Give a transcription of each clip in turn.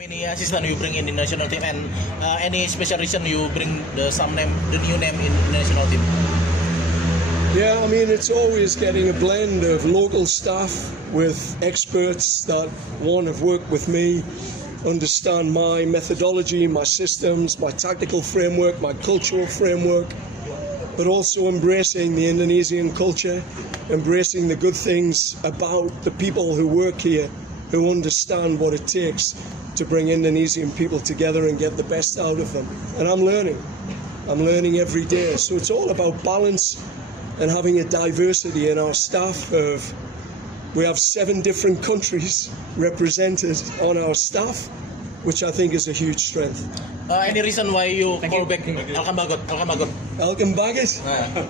Many assistant you bring in the national team, and any special reason you bring the new name in the national team? Yeah, I mean, it's always getting a blend of local staff with experts that want to work with me, understand my methodology, my systems, my tactical framework, my cultural framework, but also embracing the Indonesian culture, embracing the good things about the people who work here, who understand what it takes to bring Indonesian people together and get the best out of them. And I'm learning every day. So it's all about balance and having a diversity in our staff. We have 7 different countries represented on our staff, which I think is a huge strength. Any reason why you call back Alkan Bagot? Alkan Bagot?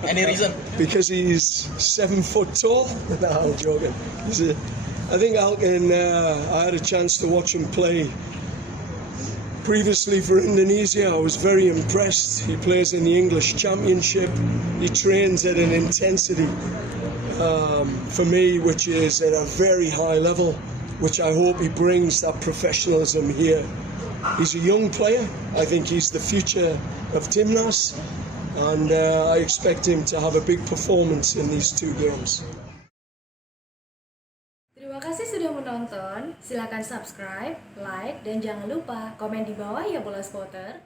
Any reason? Because he's 7 foot tall? No, I'm joking. I think Alkan, I had a chance to watch him play previously for Indonesia. I was very impressed. He plays in the English Championship. He trains at an intensity, for me, which is at a very high level, which I hope he brings that professionalism here. He's a young player. I think he's the future of Timnas, and I expect him to have a big performance in these 2 games. Terima kasih sudah menonton. Silakan subscribe, like, dan jangan lupa komen di bawah ya Bola Spotter.